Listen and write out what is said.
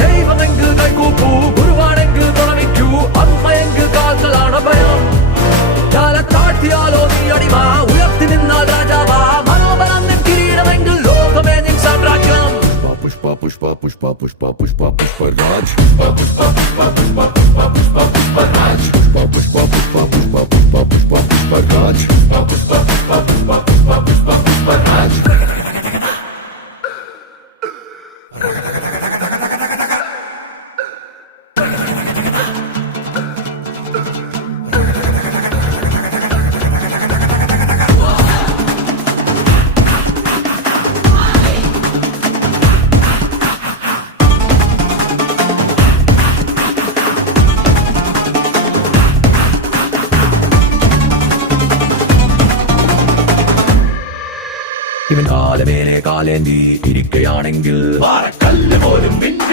ദൈവമെങ്കിൽ കൈകൂപ്പൂ, ഗുരുവാണെങ്കിൽ തുണമിക്കൂ, അമ്മയെങ്കിൽ കാൽക്കളാണ് ഭയം. താഴ്ത്തിയാലോ നീ അടിമ, ഉയർത്തി നിന്നാൽ രാജാവാ, മനോബലം നിൻ കിരീടമെങ്കിൽ ലോകമേ നിൻ സാമ്രാജ്യം. പുഷ്പ പുഷ്പ പുഷ്പ പുഷ്പ പുഷ്പ പുഷ്പരാജ്, പുഷ്പ പുഷ്പ പുഷ്പ പുഷ്പ പുഷ്പ പുഷ്പ പുഷ്പരാജ്, പുഷ്പ പുഷ്പ പുഷ്പ പുഷ്പ പുഷ്പ പുഷ്പ പുഷ്പരാജ്, പുഷ്പ പുഷ്പ പുഷ്പ പുഷ്പ പുഷ്പ പുഷ്പ പുഷ്പരാജ്. ഇവൻ കാലമേനെ കാലേന്തി ഇരിക്കയാണെങ്കിൽ